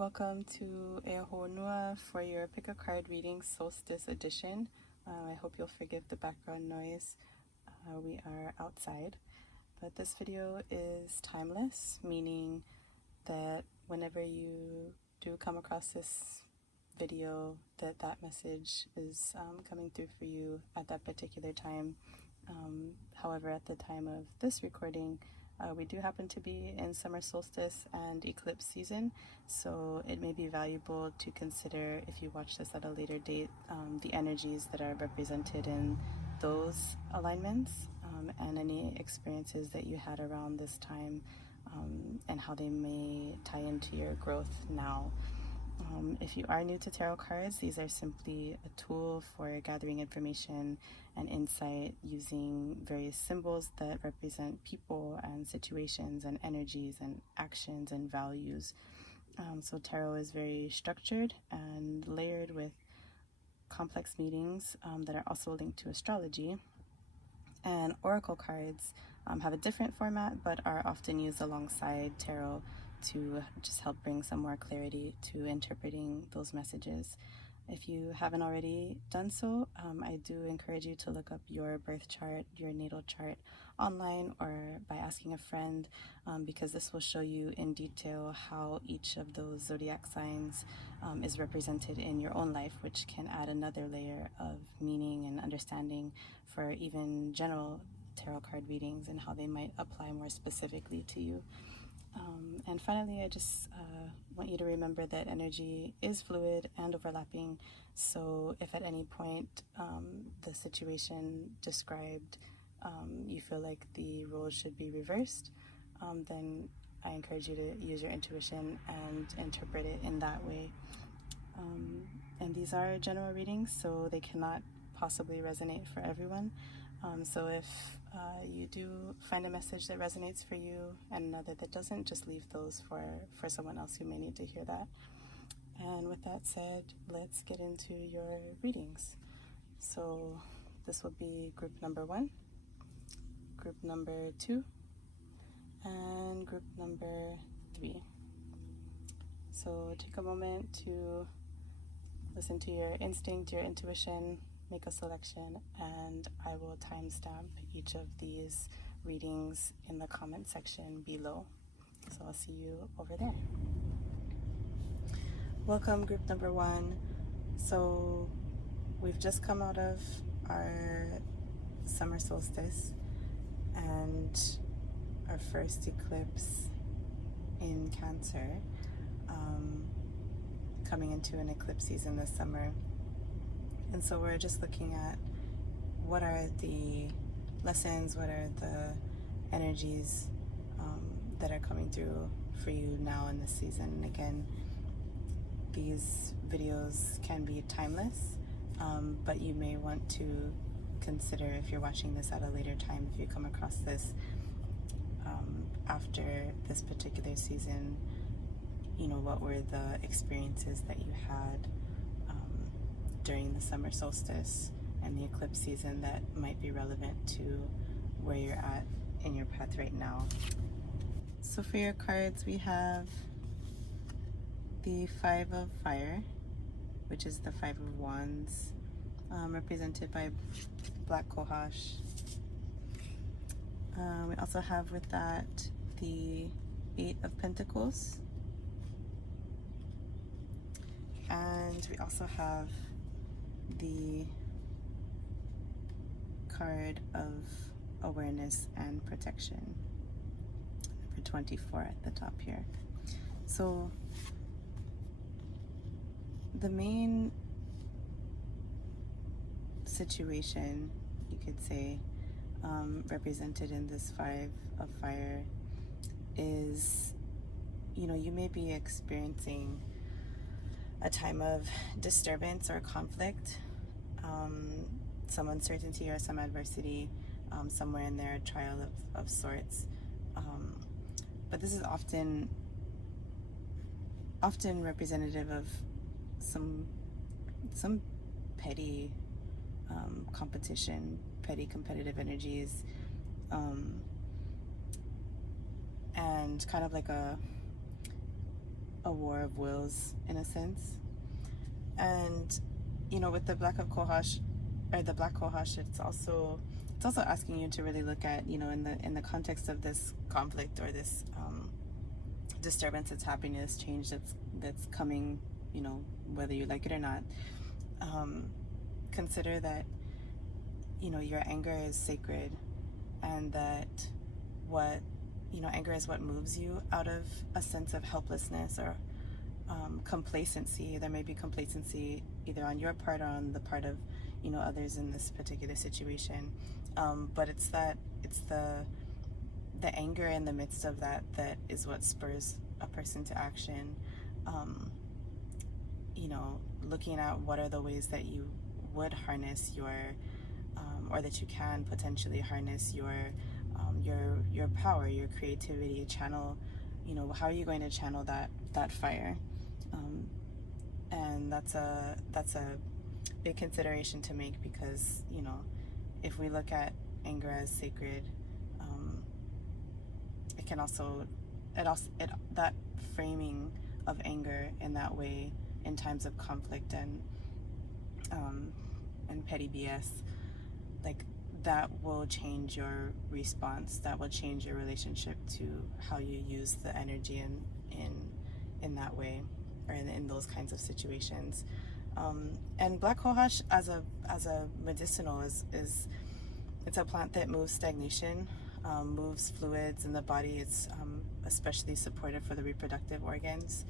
Welcome to E Honua for your Pick a Card reading Solstice edition. I hope you'll forgive the background noise. We are outside, but this video is timeless, meaning that whenever you do come across this video, that message is coming through for you at that particular time. However, at the time of this recording, we do happen to be in summer solstice and eclipse season, so it may be valuable to consider, if you watch this at a later date, the energies that are represented in those alignments and any experiences that you had around this time and how they may tie into your growth now. If you are new to tarot cards, these are simply a tool for gathering information and insight using various symbols that represent people and situations and energies and actions and values. So tarot is very structured and layered with complex meanings that are also linked to astrology. And oracle cards have a different format but are often used alongside tarot to just help bring some more clarity to interpreting those messages. If you haven't already done so, I do encourage you to look up your birth chart, your natal chart online or by asking a friend, because this will show you in detail how each of those zodiac signs is represented in your own life, which can add another layer of meaning and understanding for even general tarot card readings and how they might apply more specifically to you. And finally, I just want you to remember that energy is fluid and overlapping. So if at any point the situation described, you feel like the roles should be reversed, then I encourage you to use your intuition and interpret it in that way. And these are general readings, so they cannot possibly resonate for everyone. So if you do find a message that resonates for you and another that doesn't, just leave those for someone else who may need to hear that. And with that said, let's get into your readings. So this will be group number 1, group number 2, and group number 3. So take a moment to listen to your instinct, your intuition, make a selection, and I will timestamp each of these readings in the comment section below. So I'll see you over there. Welcome, group number 1. So we've just come out of our summer solstice and our first eclipse in Cancer, coming into an eclipse season this summer. And so we're just looking at what are the lessons, what are the energies that are coming through for you now in this season. And again, these videos can be timeless, but you may want to consider, if you're watching this at a later time, if you come across this after this particular season, you know, what were the experiences that you had during the summer solstice and the eclipse season that might be relevant to where you're at in your path right now. So for your cards, we have the 5 of Fire, which is the 5 of Wands, represented by Black Kohash. We also have with that the 8 of Pentacles, and we also have the card of awareness and protection, number 24 at the top here. So the main situation, you could say, represented in this 5 of Fire is, you know, you may be experiencing a time of disturbance or conflict, some uncertainty or some adversity, somewhere in there, a trial of sorts. But this is often representative of some petty competition, petty competitive energies, and kind of like a a war of wills in a sense. And with the Black Kohash, or the Black Kohash, it's also asking you to really look at, in the context of this conflict, or this disturbance that's happening, this change that's coming, whether you like it or not. Consider that your anger is sacred, and that anger is what moves you out of a sense of helplessness or complacency. There may be complacency either on your part or on the part of others in this particular situation, but it's the anger in the midst of that is what spurs a person to action. Looking at what are the ways that you would harness your or that you can potentially harness your power, your creativity, channel, how are you going to channel that fire? And that's a big consideration to make, because if we look at anger as sacred, it can also that framing of anger in that way in times of conflict and petty BS, like, that will change your response, that will change your relationship to how you use the energy in that way, or in those kinds of situations. And Black Kohash as a medicinal is it's a plant that moves stagnation, moves fluids in the body. It's especially supportive for the reproductive organs,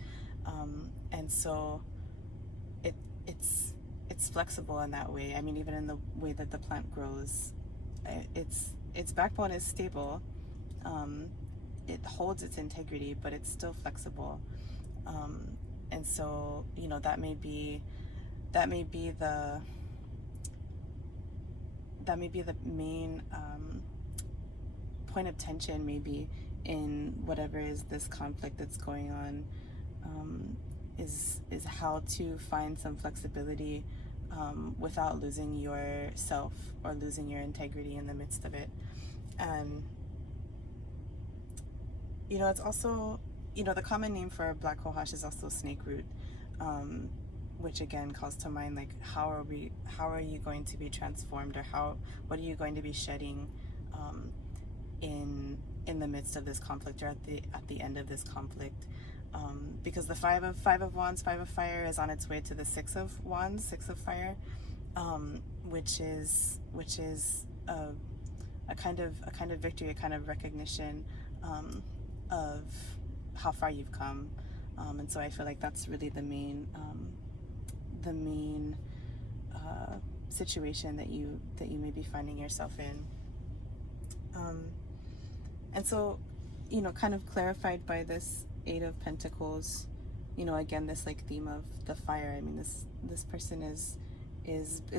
and so it's flexible in that way. I mean, even in the way that the plant grows, its backbone is stable. It holds its integrity, but it's still flexible. And so that may be the main point of tension, maybe, in whatever is this conflict that's going on, is how to find some flexibility without losing yourself or losing your integrity in the midst of it. And it's also, the common name for Black Kohash is also snake root, which again calls to mind, like, how are you going to be transformed, or what are you going to be shedding in the midst of this conflict, or at the end of this conflict, because the five of wands, five of fire, is on its way to the six of wands, six of fire, which is a kind of victory, a kind of recognition of how far you've come. And so I feel like that's really the main situation that you may be finding yourself in. And so, kind of clarified by this Eight of Pentacles, again, this like theme of the fire. I mean, this person is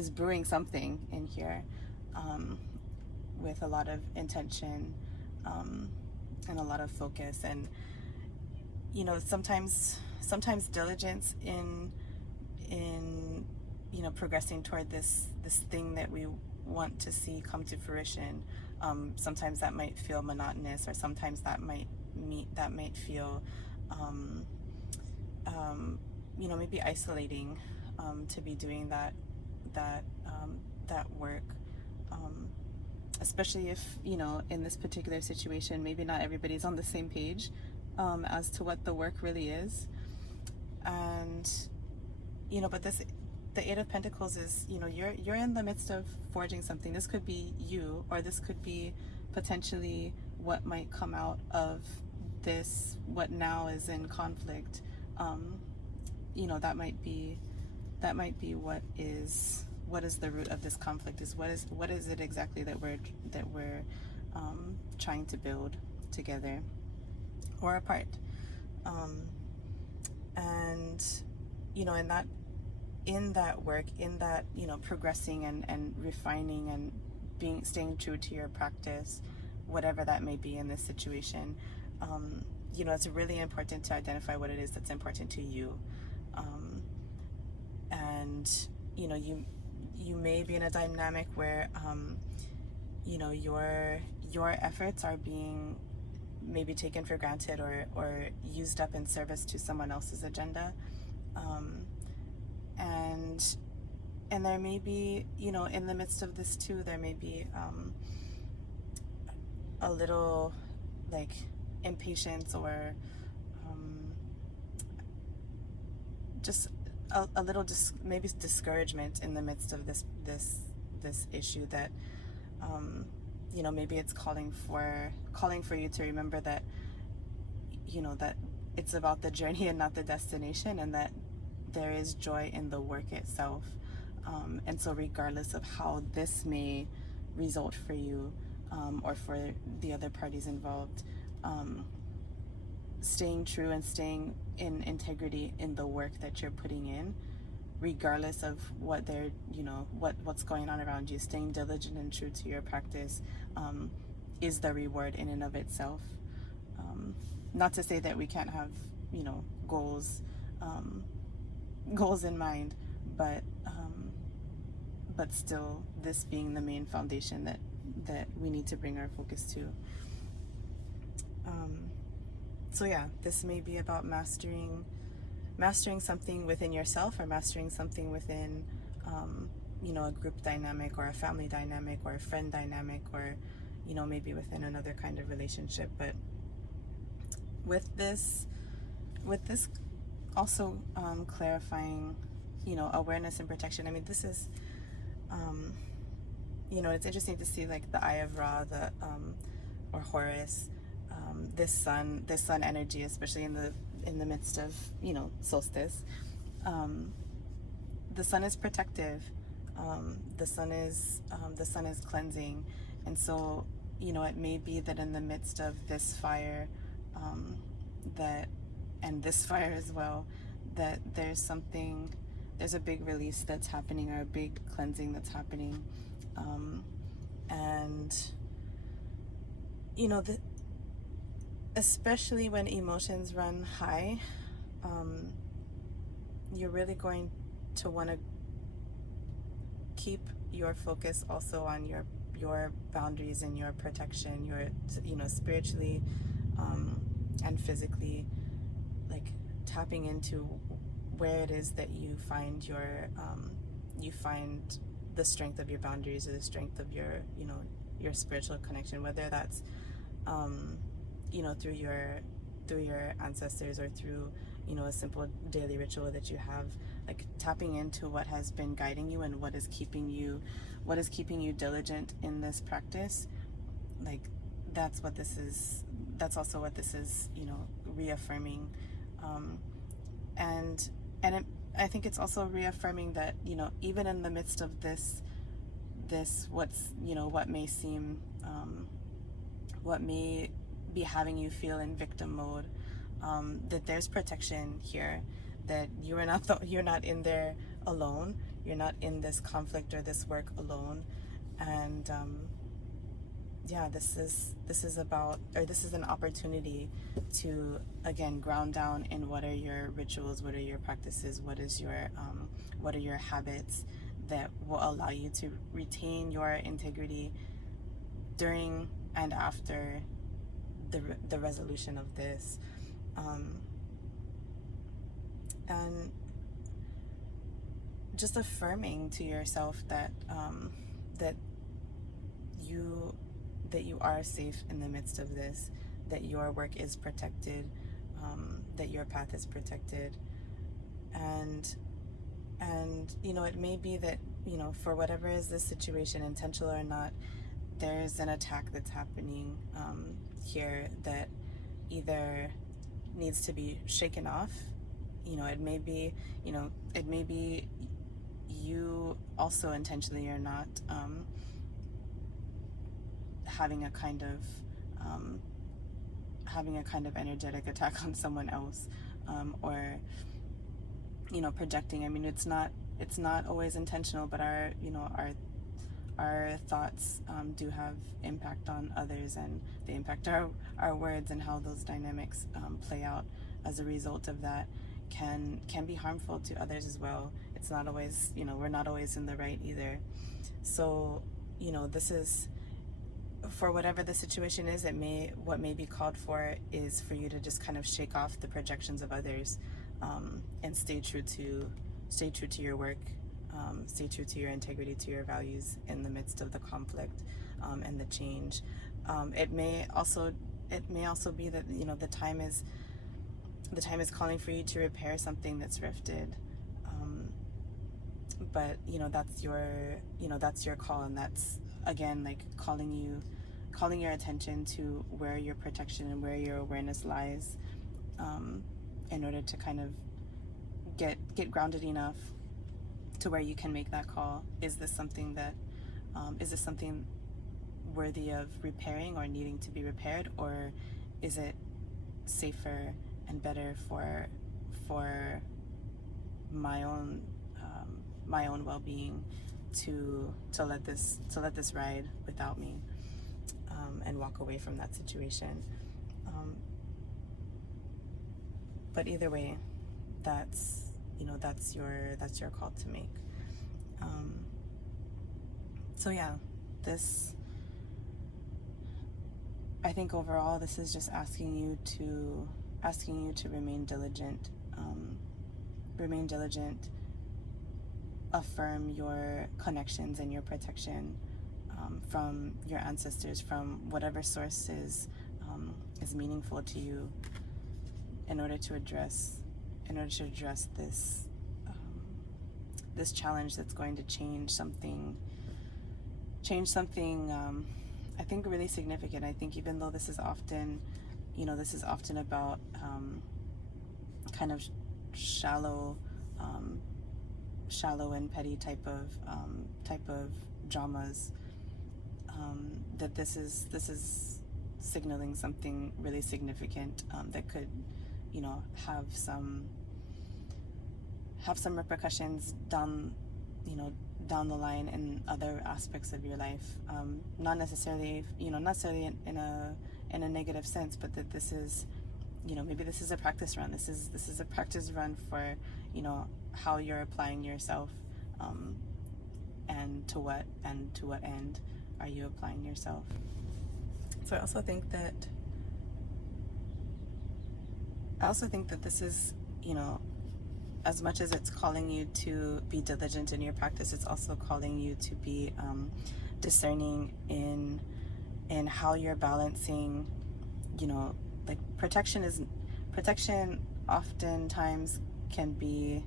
brewing something in here, with a lot of intention, and a lot of focus, and sometimes diligence in progressing toward this thing that we want to see come to fruition. Sometimes that might feel monotonous, or sometimes that might feel maybe isolating, to be doing that work, especially if in this particular situation maybe not everybody's on the same page as to what the work really is. And but the Eight of Pentacles is, you're in the midst of forging something. This could be you, or this could be potentially what might come out of this, what now is in conflict. That might be what is the root of this conflict, is what is it exactly that we're trying to build together or apart. And in that work, in that progressing and refining and staying true to your practice, whatever that may be in this situation, it's really important to identify what it is that's important to you. And you may be in a dynamic where your efforts are being maybe taken for granted or used up in service to someone else's agenda. And there may be, in the midst of this too, there may be a little like impatience or just a little maybe discouragement in the midst of this issue that maybe it's calling for you to remember that that it's about the journey and not the destination, and that there is joy in the work itself. And so regardless of how this may result for you or for the other parties involved, staying true and staying in integrity in the work that you're putting in, regardless of what they're, what's going on around you, staying diligent and true to your practice is the reward in and of itself. Not to say that we can't have, goals in mind, but still, this being the main foundation that we need to bring our focus to. So yeah, this may be about mastering something within yourself, or mastering something within a group dynamic or a family dynamic or a friend dynamic, or maybe within another kind of relationship. But with this also clarifying awareness and protection. I mean, this is it's interesting to see like the Eye of Ra, or Horus, this sun energy, especially in the midst of solstice. The sun is protective. The sun is cleansing, and so it may be that in the midst of this fire, and this fire as well, that there's a big release that's happening, or a big cleansing that's happening, and especially when emotions run high, you're really going to want to keep your focus also on your boundaries and your protection, your spiritually and physically, like tapping into where it is that you find the strength of your boundaries, or the strength of your spiritual connection, whether that's through your ancestors, or through a simple daily ritual that you have, like tapping into what has been guiding you and what is keeping you diligent in this practice. Like that's also what this is reaffirming, and I think it's also reaffirming that even in the midst of this what may seem what may be having you feel in victim mode, that there's protection here, that you're not in there alone, you're not in this conflict or this work alone. And this is an opportunity to again ground down in what are your rituals, what are your practices, what are your habits that will allow you to retain your integrity during and after the resolution of this, and just affirming to yourself that you are safe in the midst of this, that your work is protected, that your path is protected, and it may be that for whatever is this situation, intentional or not, there's an attack that's happening here that either needs to be shaken off. It may be you also intentionally are not having a kind of energetic attack on someone else, or projecting. I mean, it's not always intentional, but our thoughts do have impact on others, and they impact our words, and how those dynamics play out as a result of that can be harmful to others as well. It's not always, we're not always in the right either. So, this is for whatever the situation is, what may be called for is for you to just kind of shake off the projections of others, and stay true to your work, stay true to your integrity, to your values in the midst of the conflict, and the change. It may also be that, you know, the time is calling for you to repair something that's rifted. But you know, that's your call, and that's, again, like calling your attention to where your protection and where your awareness lies, in order to kind of get grounded enough to where you can make that call. Is this something worthy of repairing or needing to be repaired, or is it safer and better for my own well-being to let this ride without me, and walk away from that situation. But either way, that's your call to make. So yeah, I think overall this is just asking you to remain diligent, affirm your connections and your protection, from your ancestors, from whatever source is meaningful to you, in order to address this challenge that's going to change something I think really significant. I think even though this is often about kind of shallow and petty type of dramas, that this is signaling something really significant, that could, you know, have some repercussions down the line in other aspects of your life, not necessarily in a negative sense, but that this is, you know, maybe this is a practice run. This is a practice run for, you know, how you're applying yourself, and to what end are you applying yourself. So I also think that this is, you know, as much as it's calling you to be diligent in your practice, it's also calling you to be discerning in how you're balancing, you know, like protection oftentimes can be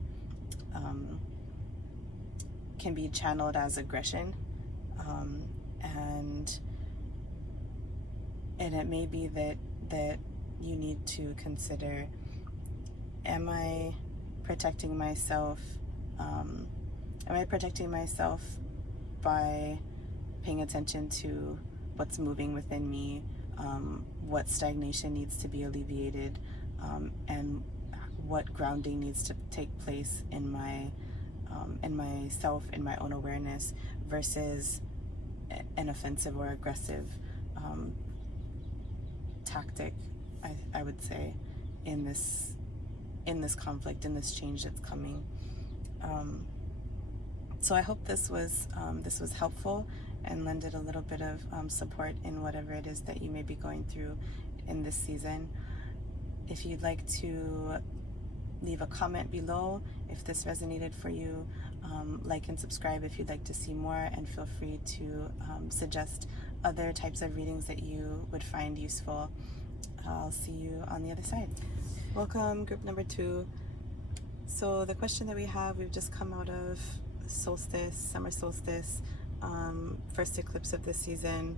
channeled as aggression, and it may be that you need to consider, am I protecting myself by paying attention to what's moving within me, what stagnation needs to be alleviated, and what grounding needs to take place in myself, in my own awareness, versus an offensive or aggressive tactic, I would say, in this conflict, in this change that's coming. So I hope this was helpful and lended a little bit of support in whatever it is that you may be going through in this season. If you'd like to leave a comment below if this resonated for you, like and subscribe if you'd like to see more, and feel free to suggest other types of readings that you would find useful. I'll see you on the other side. Welcome, group number 2. So the question that we've just come out of solstice, summer solstice, first eclipse of this season.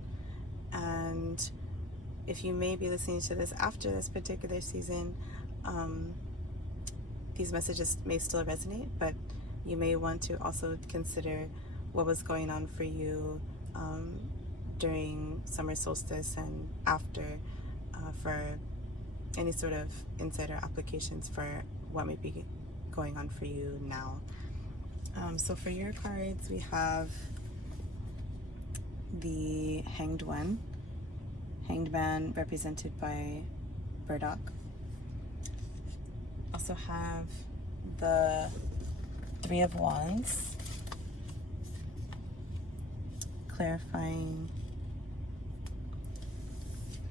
And if you may be listening to this after this particular season, these messages may still resonate, but you may want to also consider what was going on for you during summer solstice and after, for any sort of insight or applications for what may be going on for you now. So for your cards, we have the Hanged One, Hanged Man represented by Burdock. Also have the Three of Wands, clarifying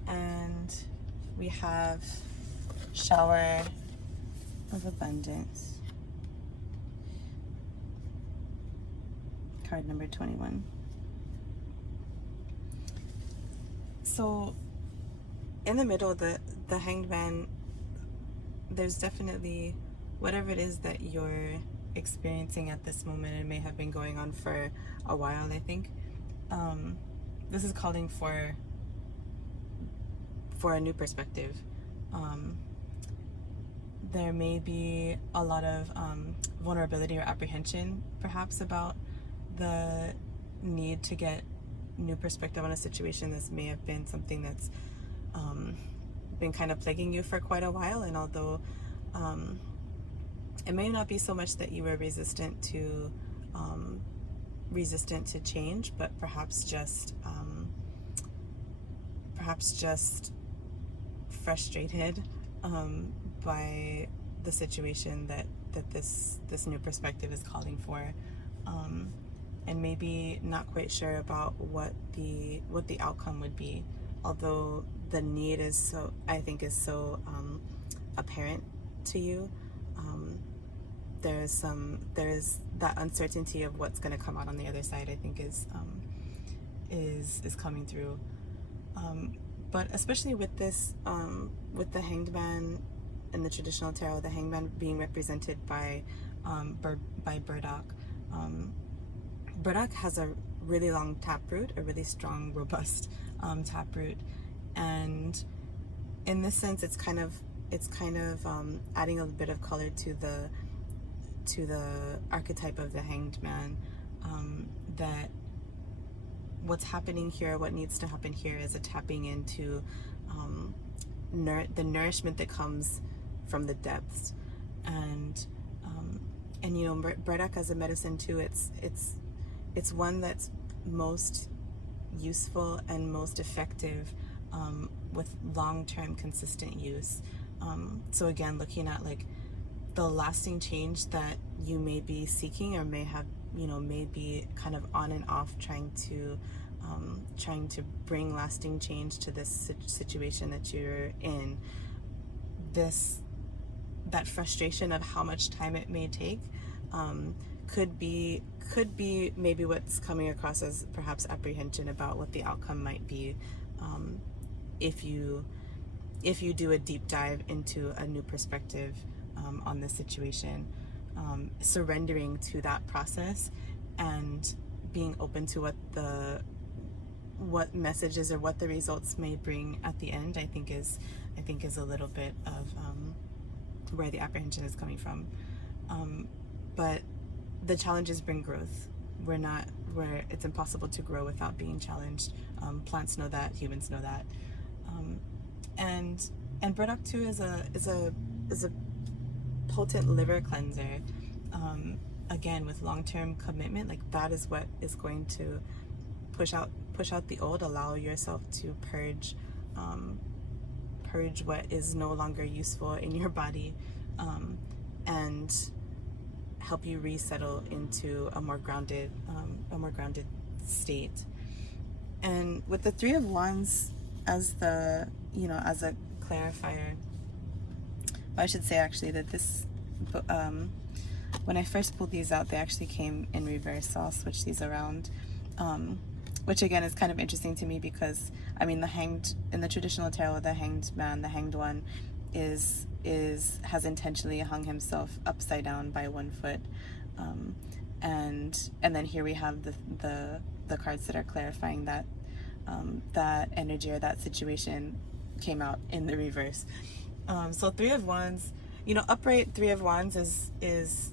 And we have Shower of Abundance, card number 21. So in the middle, the Hanged Man, there's definitely whatever it is that you're experiencing at this moment. It may have been going on for a while, I think. This is calling for a new perspective. There may be a lot of vulnerability or apprehension, perhaps, about the need to get new perspective on a situation. This may have been something that's been kind of plaguing you for quite a while, and although it may not be so much that you were resistant to change, but perhaps just frustrated by the situation that this new perspective is calling for, and maybe not quite sure about what the outcome would be, although the need is so apparent to you. There's that uncertainty of what's going to come out on the other side, I think, is coming through. But especially with this, with the Hanged Man in the traditional tarot, the Hanged Man being represented by burdock. Burdock has a really long taproot, a really strong, robust taproot, and in this sense, it's kind of adding a bit of color to the archetype of the Hanged Man. That what's happening here, what needs to happen here, is a tapping into the nourishment that comes from the depths, and you know, burdock as a medicine too. It's one that's most useful and most effective with long-term consistent use. So again, looking at like the lasting change that you may be seeking, or may be kind of on and off trying to bring lasting change to this situation that you're in. That frustration of how much time it may take could be maybe what's coming across as perhaps apprehension about what the outcome might be, if you do a deep dive into a new perspective on the situation, surrendering to that process and being open to what messages or what the results may bring at the end. I think is a little bit of where the apprehension is coming from. But the challenges bring growth. It's impossible to grow without being challenged. Plants know that, humans know that. And burdock too is a potent liver cleanser. Again, with long-term commitment, like that is what is going to push out the old, allow yourself to purge what is no longer useful in your body, and help you resettle into a more grounded state. And with the Three of Wands as a clarifier, I should say actually that this, when I first pulled these out, they actually came in reverse, so I'll switch these around, which again is kind of interesting to me, because I mean, in the traditional tarot, the Hanged Man, the Hanged One, has intentionally hung himself upside down by one foot, and then here we have the cards that are clarifying that that energy or that situation came out in the reverse. So Three of Wands, upright Three of Wands is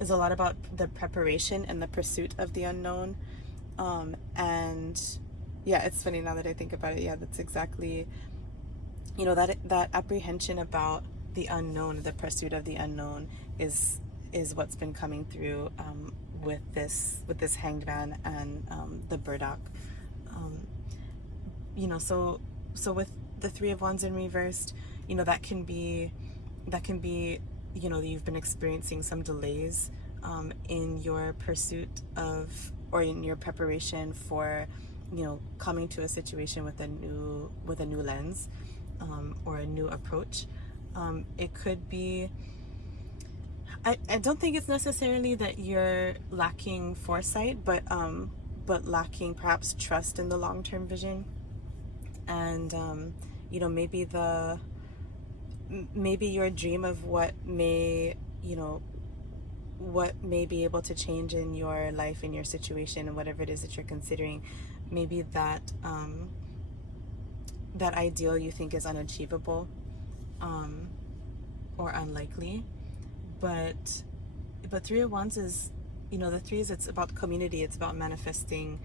a lot about the preparation and the pursuit of the unknown. And yeah, it's funny now that I think about it. Yeah, that's exactly, that apprehension about the unknown, the pursuit of the unknown is what's been coming through with this Hanged Man and the burdock. So with the Three of Wands in reversed, that can be you've been experiencing some delays in your pursuit of, or in your preparation for coming to a situation with a new lens, or a new approach. It could be, I don't think it's necessarily that you're lacking foresight, but lacking perhaps trust in the long-term vision. And maybe your dream of what may be able to change in your life, in your situation, and whatever it is that you're considering, maybe that that ideal you think is unachievable, or unlikely. But Three of Wands is, the threes, it's about community, it's about manifesting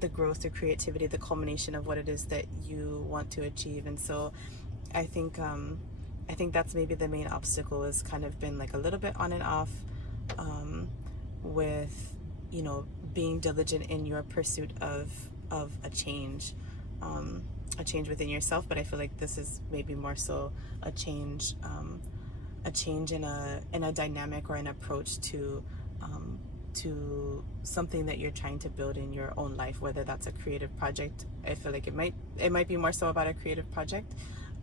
the growth, the creativity, the culmination of what it is that you want to achieve. And so I think that's maybe the main obstacle, has kind of been like a little bit on and off, with being diligent in your pursuit of a change within yourself. But I feel like this is maybe more so a change in a dynamic or an approach to something that you're trying to build in your own life, whether that's a creative project. I feel like it might be more so about a creative project,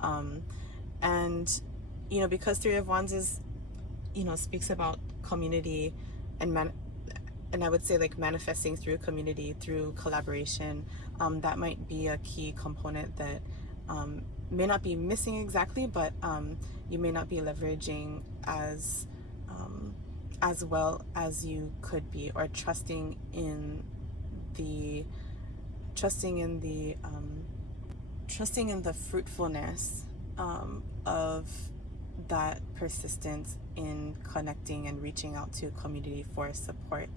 and because Three of Wands is speaks about community, and I would say like manifesting through community, through collaboration. That might be a key component that may not be missing exactly, but you may not be leveraging as well as you could be, or trusting in the fruitfulness of that persistence in connecting and reaching out to community for support,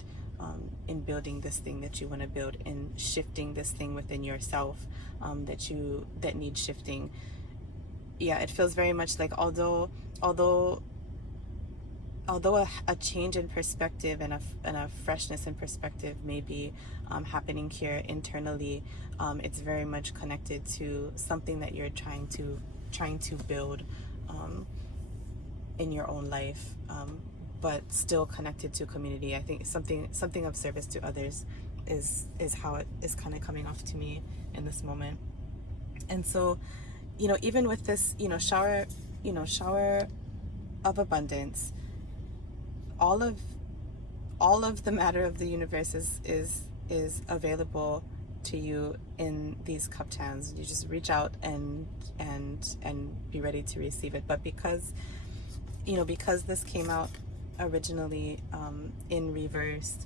in building this thing that you want to build, in shifting this thing within yourself that needs shifting. Yeah, it feels very much like although a change in perspective and a freshness in perspective may be happening here internally, it's very much connected to something that you're trying to build in your own life, but still connected to community. I think something of service to others is how it is kind of coming off to me in this moment. And so, even with this, shower of abundance, all of the matter of the universe is available to you in these cupped hands. You just reach out and be ready to receive it. But because this came out originally in reverse,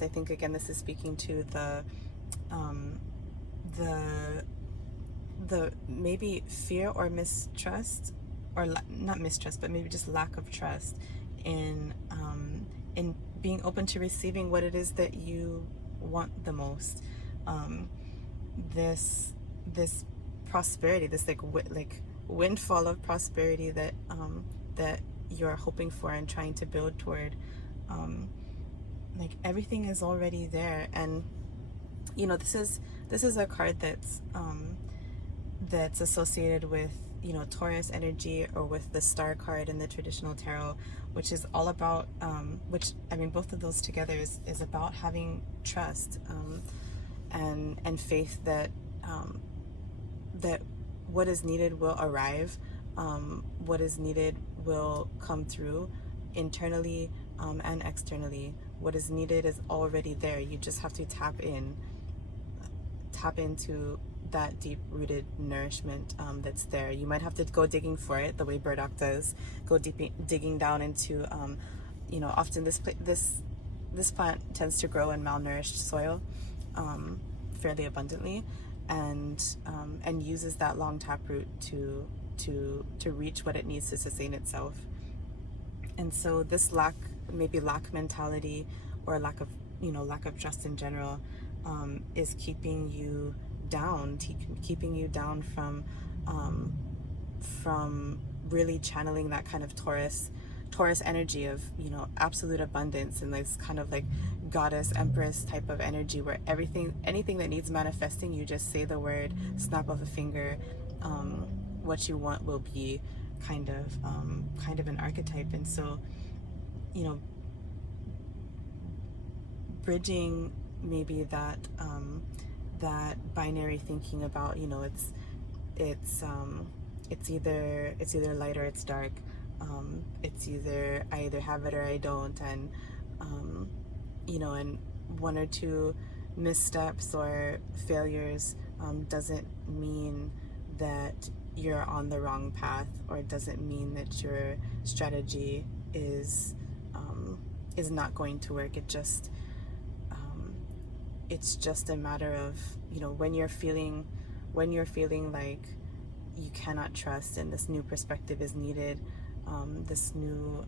I think again this is speaking to the maybe fear or mistrust, or not mistrust, but maybe just lack of trust in being open to receiving what it is that you want the most. This prosperity, this like windfall of prosperity that you're hoping for and trying to build toward. Like everything is already there. And this is a card that's associated with Taurus energy, or with the star card in the traditional tarot, which is all about both of those together is about having trust, and faith that what is needed will arrive, what is needed will come through, internally and externally. What is needed is already there. You just have to tap into that deep-rooted nourishment that's there. You might have to go digging for it, the way burdock does. Go digging down into, often this plant tends to grow in malnourished soil, fairly abundantly, and uses that long taproot to reach what it needs to sustain itself. And so this lack mentality, or lack of trust in general, is keeping you down, from really channeling that kind of Taurus energy of absolute abundance, and this kind of like goddess empress type of energy, where anything that needs manifesting, you just say the word, snap of a finger, what you want will be, kind of an archetype. And so bridging maybe that that binary thinking about, you know, it's either light or it's dark. It's either I either have it or I don't, and you know, and one or two missteps or failures doesn't mean that you're on the wrong path, or it doesn't mean that your strategy is not going to work. It's just a matter of, you know, when you're feeling like you cannot trust and this new perspective is needed, this new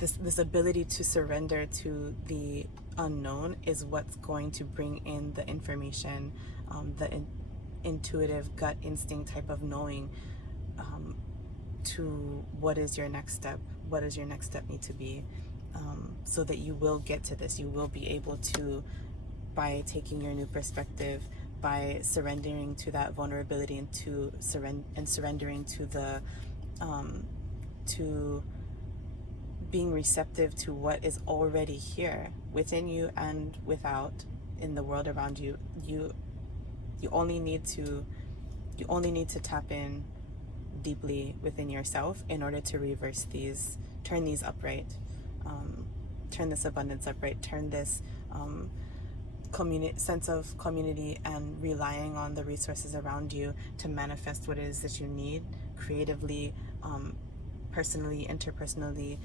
this ability to surrender to the unknown is what's going to bring in the information, intuitive gut instinct type of knowing, to what is your next step, what does your next step need to be, so that you will get to this. You will be able to, by taking your new perspective, by surrendering to that vulnerability and surrendering to the to being receptive to what is already here within you and without in the world around you. You only need to tap in deeply within yourself in order to reverse these, turn these upright, turn this abundance upright, turn this sense of community and relying on the resources around you to manifest what it is that you need creatively, personally, interpersonally,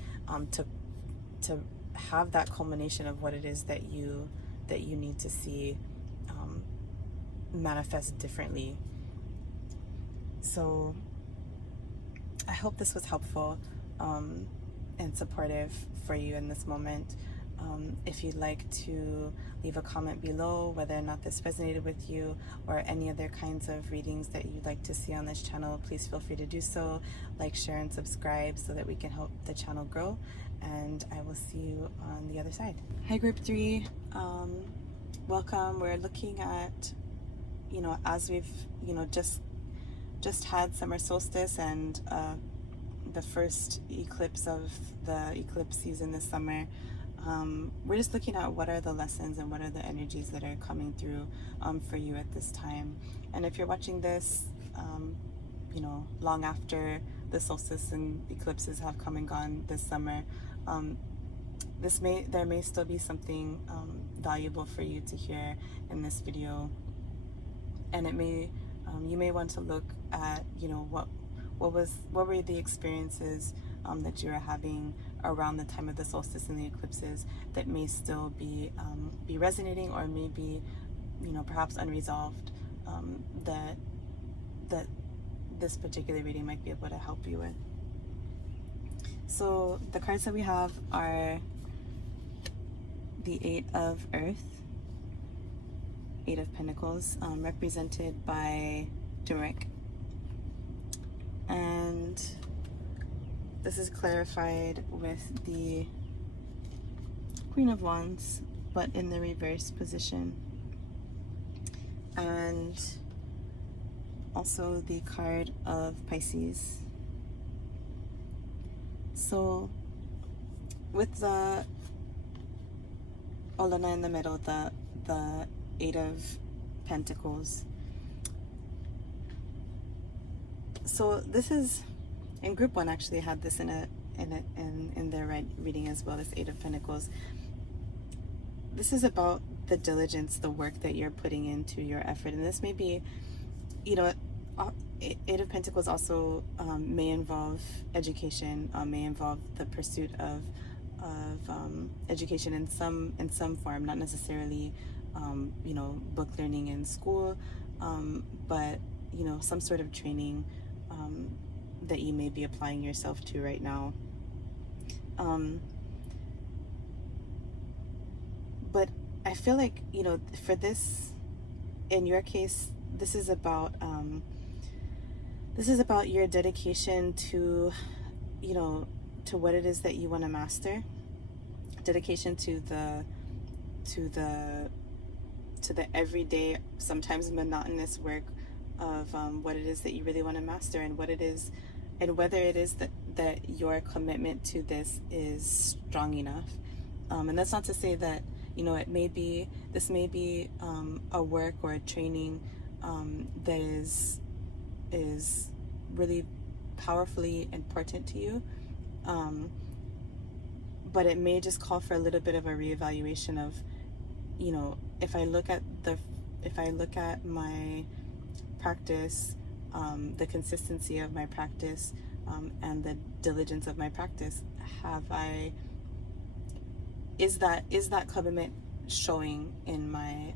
to have that culmination of what it is that you need to see manifest differently. So I hope this was helpful and supportive for you in this moment. If you'd like to leave a comment below whether or not this resonated with you, or any other kinds of readings that you'd like to see on this channel, please feel free to do so. Like, share, and subscribe so that we can help the channel grow. And I will see you on the other side. Hi, Group 3. Welcome. We're looking at, you know, as we've, you know, just had summer solstice and the first eclipse of the eclipse season this summer. We're just looking at what are the lessons and what are the energies that are coming through for you at this time. And if you're watching this, you know, long after the solstice and eclipses have come and gone this summer, there may still be something valuable for you to hear in this video. And it may, you may want to look at, you know, what were the experiences that you are having around the time of the solstice and the eclipses that may still be resonating, or maybe, you know, perhaps unresolved, that this particular reading might be able to help you with. So the cards that we have are the Eight of Earth, Eight of Pentacles, represented by turmeric. And this is clarified with the Queen of Wands, but in the reverse position. And also the card of Pisces. So with the Olana in the middle, the Eight of Pentacles. So this is, in Group 1 actually had this in their reading as well, this Eight of Pentacles. This is about the diligence, the work that you're putting into your effort. And this may be, you know, Eight of Pentacles also may involve education, may involve the pursuit of education in some form, not necessarily, you know, book learning in school, but, you know, some sort of training that you may be applying yourself to right now. But I feel like, you know, for this, in your case, this is about your dedication to, you know, to what it is that you want to master, dedication to the everyday, sometimes monotonous work of what it is that you really want to master, and what it is, and whether it is that your commitment to this is strong enough, And that's not to say that, this may be a work or a training that is really powerfully important to you, but it may just call for a little bit of a reevaluation of, if I look at my practice, the consistency of my practice, and the diligence of my practice, is that commitment showing in my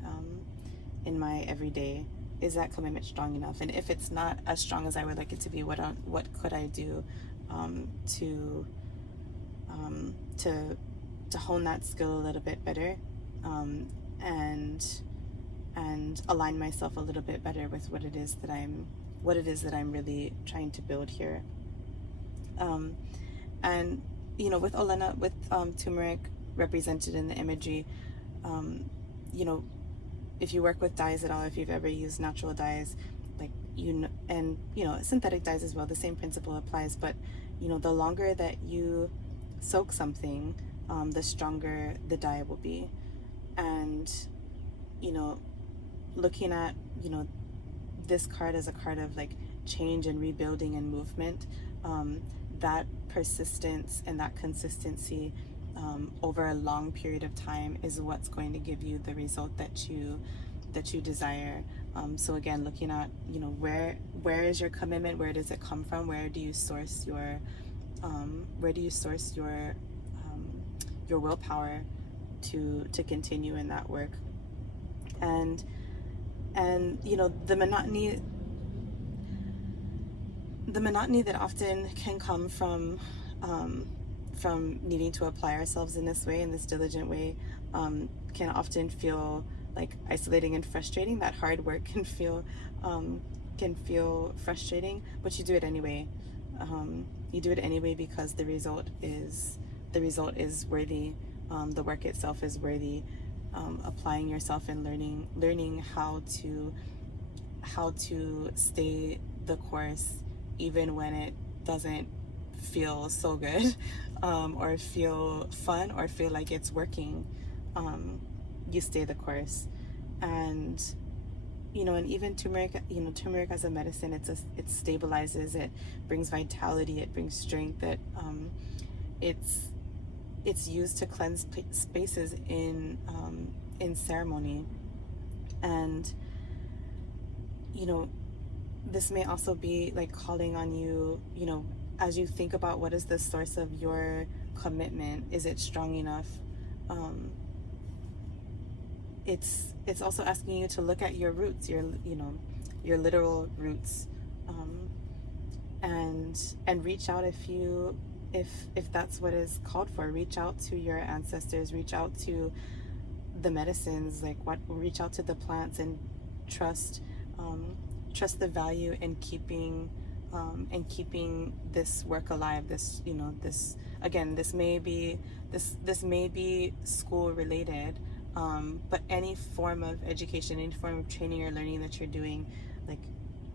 everyday? Is that commitment strong enough? And if it's not as strong as I would like it to be, what could I do to hone that skill a little bit better, and align myself a little bit better with what it is that I'm really trying to build here. And with Olena, with turmeric represented in the imagery, if you work with dyes at all, if you've ever used natural dyes, and synthetic dyes as well, the same principle applies. But the longer that you soak something, the stronger the dye will be. And looking at this card as a card of change and rebuilding and movement, that persistence and that consistency over a long period of time is what's going to give you the result that you desire. So again, looking at where is your commitment, where does it come from, where do you source your willpower to continue in that work. And the monotony that often can come from needing to apply ourselves in this way, in this diligent way, can often feel isolating and frustrating. That hard work can feel frustrating, but you do it anyway. You do it anyway because the result is worthy. The work itself is worthy. Applying yourself and learning how to stay the course even when it doesn't feel so good, or feel fun, or feel like it's working. You stay the course. And and even turmeric as a medicine, it stabilizes, it brings vitality, it brings strength. It's used to cleanse spaces in ceremony. And this may also be calling on you, as you think about what is the source of your commitment. Is it strong enough? It's also asking you to look at your roots, your literal roots, and reach out if that's what is called for. Reach out to your ancestors, reach out to the medicines, reach out to the plants, and trust the value in keeping this work alive. This may be school related, but any form of education, any form of training or learning that you're doing,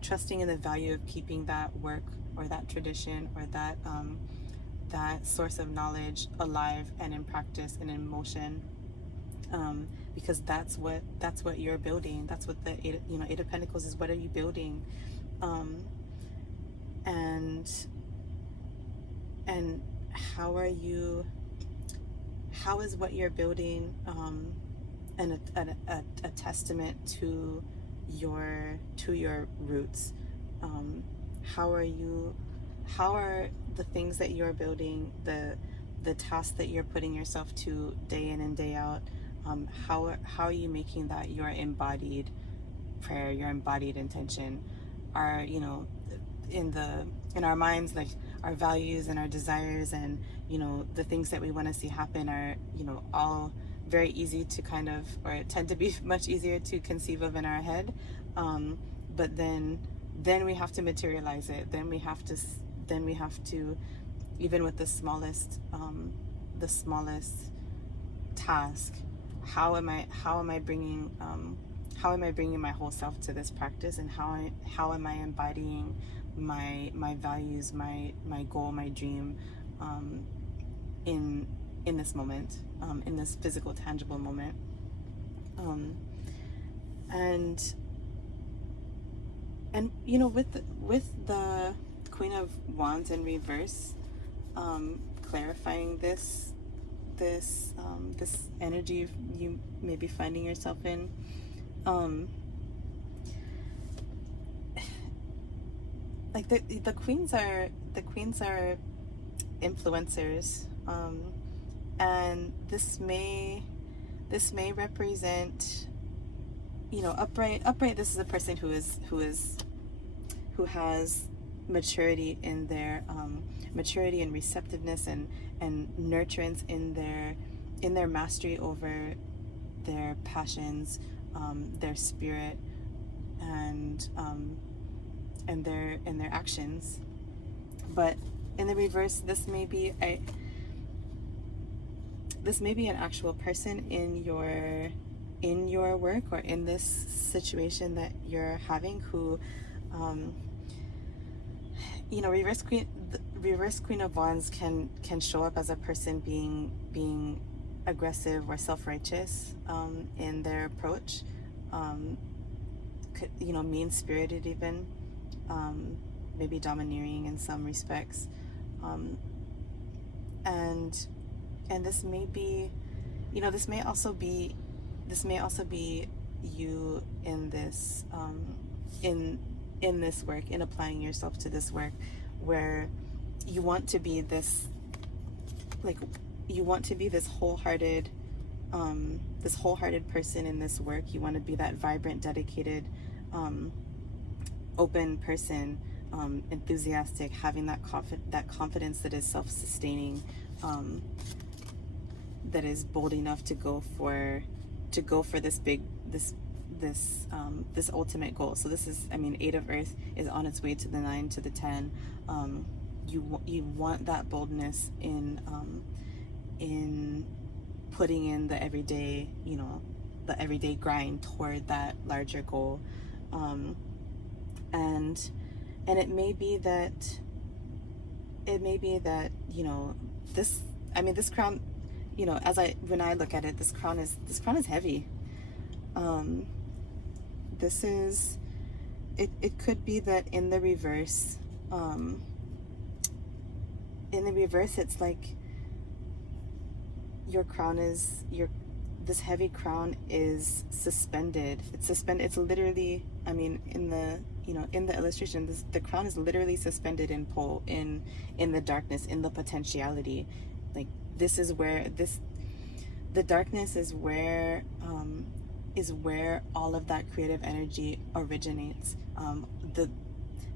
trusting in the value of keeping that work or that tradition or that source of knowledge alive and in practice and in motion, because that's what you're building. That's what the Eight of Pentacles is. What are you building? And how is what you're building a testament to your roots? How are the things that you're building, the tasks that you're putting yourself to day in and day out, how are you making that your embodied prayer, your embodied intention? Are in our minds, our values and our desires and the things that we want to see happen are all very easy to tend to be much easier to conceive of in our head, but then we have to materialize it. Then we have to even with the smallest task, how am I bringing my whole self to this practice, and how am I embodying my values, my goal, my dream, in this moment, in this physical, tangible moment. And you know, with the Queen of Wands in reverse, clarifying this energy you may be finding yourself in, like the queens are influencers, and this may represent, you know, upright. This is a person who has maturity in their maturity and receptiveness and nurturance in their mastery over their passions, their spirit, and their actions. But in the reverse, this may be an actual person in your work or in this situation that you're having, who, you know, reverse Queen of Wands can show up as a person being aggressive or self-righteous in their approach, you know, mean-spirited even, maybe domineering in some respects, and this may be, you know, this may also be you in this in this work, in applying yourself to this work, where you want to be this, like, you want to be this wholehearted person in this work. You want to be that vibrant, dedicated, open person, enthusiastic, having that confidence that is self-sustaining, that is bold enough to go for this big, this ultimate goal. So this is, I mean, 8 of Earth is on its way to the 9 to the 10. You want that boldness in putting in the everyday, you know, the everyday grind toward that larger goal, and it may be that you know, this, I mean, this crown, you know, when I look at it, this crown is heavy. This is, it could be that in the reverse, it's like this heavy crown is suspended. It's literally, I mean, in the illustration, the crown is literally suspended in the darkness, in the potentiality. Like, this is where the darkness is where all of that creative energy originates.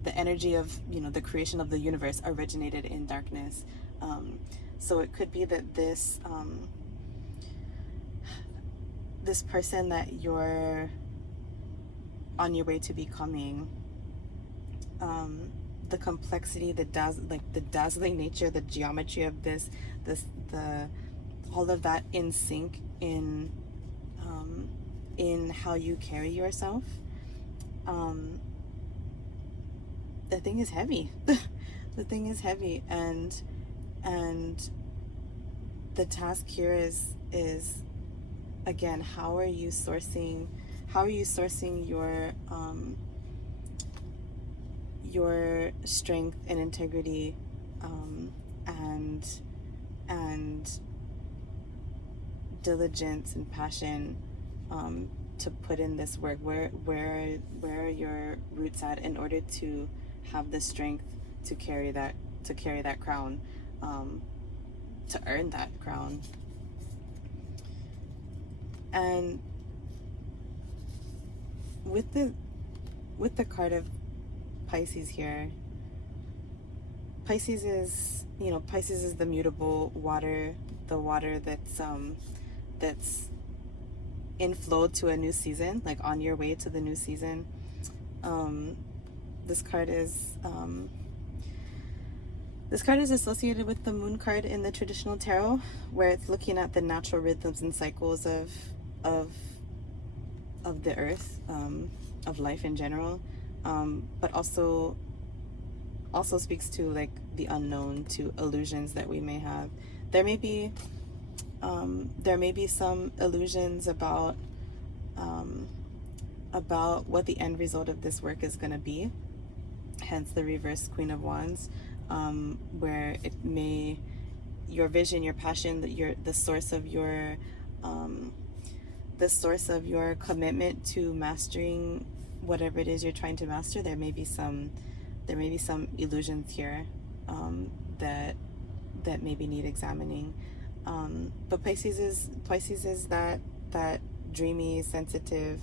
The energy of, you know, the creation of the universe originated in darkness. So it could be that this person that you're on your way to becoming, the complexity, the dazzling nature, the geometry of the all of that in sync in how you carry yourself. The thing is heavy. The thing is heavy, and the task here is again, how are you sourcing your strength and integrity, and diligence and passion, to put in this work? Where are your roots at in order to have the strength to carry that crown, to earn that crown? And with the card of Pisces here, Pisces is the mutable water, the water that's in flow to a new season, like on your way to the new season. This card is associated with the moon card in the traditional tarot, where it's looking at the natural rhythms and cycles of the earth, of life in general, but also speaks to, like, the unknown, to illusions that we may have. There may be there may be some illusions about what the end result of this work is going to be, hence the reverse Queen of Wands, where it may, your vision, your passion, the source of your commitment to mastering whatever it is you're trying to master, there may be some illusions here that maybe need examining. But Pisces is that dreamy, sensitive,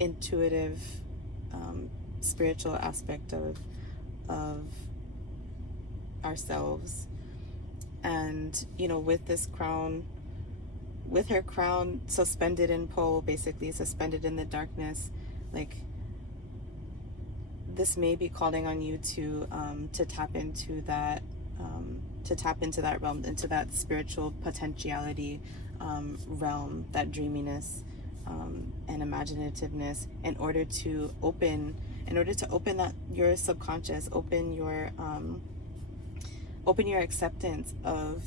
intuitive, spiritual aspect of ourselves. And with this crown, with her crown suspended in pole, basically suspended in the darkness, like, this may be calling on you to tap into that realm, into that spiritual potentiality realm, that dreaminess and imaginativeness, in order to open that, your subconscious, open your acceptance of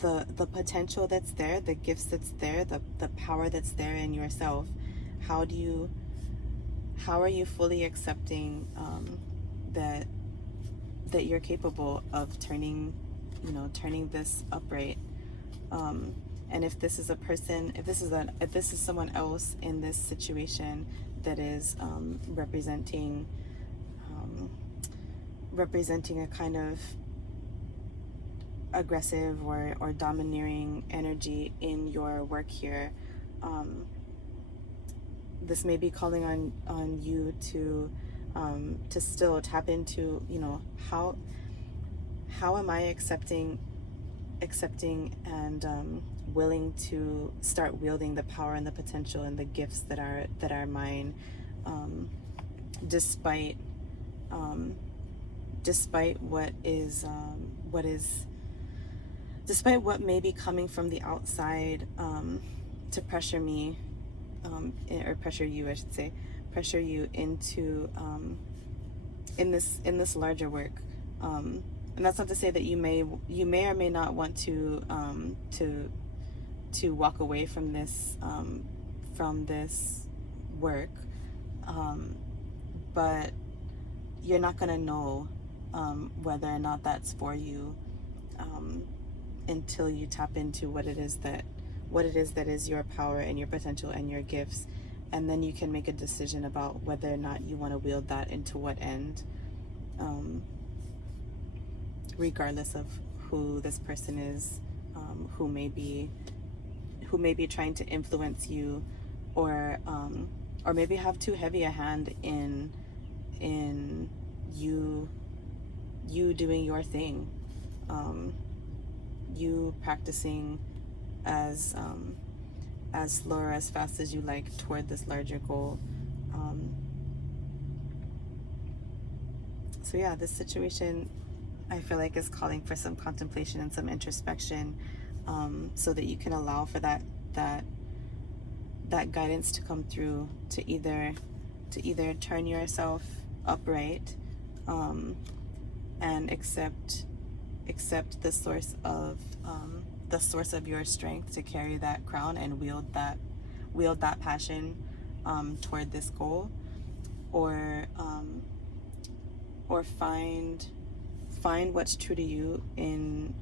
the potential that's there, the gifts that's there, the power that's there in yourself. How are you fully accepting that you're capable of turning this upright? And if this is a person, if this is someone else in this situation that is representing a kind of aggressive or domineering energy in your work here, this may be calling on you to still tap into, how am I accepting and willing to start wielding the power and the potential and the gifts that are mine, despite what may be coming from the outside to pressure me, or pressure you, I should say, pressure you into in this larger work. And that's not to say that you may or may not want to walk away from this work, but you're not gonna know whether or not that's for you until you tap into what it is that is your power and your potential and your gifts, and then you can make a decision about whether or not you want to wield that into what end, regardless of who this person is, who may be trying to influence you, or maybe have too heavy a hand in you doing your thing, you practicing as slow or as fast as you like toward this larger goal. So yeah, this situation, I feel like, is calling for some contemplation and some introspection, so that you can allow for that guidance to come through, to either turn yourself upright, and accept the source of your strength to carry that crown and wield that passion toward this goal, or find what's true to you in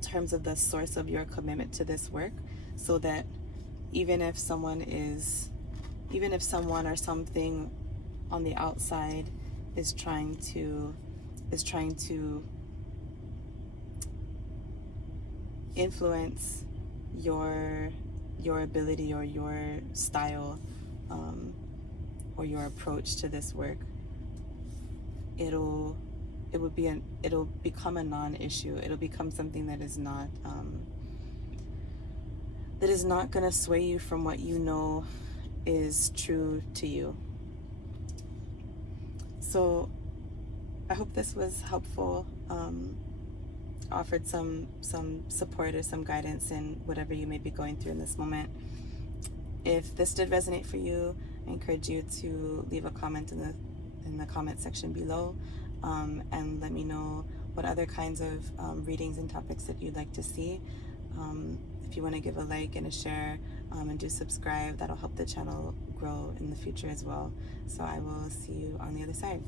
terms of the source of your commitment to this work, so that even if someone or something on the outside is trying to influence your ability or your style, or your approach to this work, it'll become a non-issue. It'll become something that is not going to sway you from what you know is true to you. So I hope this was helpful, offered some support or some guidance in whatever you may be going through in this moment. If this did resonate for you, I encourage you to leave a comment in the comment section below, and let me know what other kinds of readings and topics that you'd like to see. If you want to give a like and a share, and do subscribe, that'll help the channel grow in the future as well. So I will see you on the other side.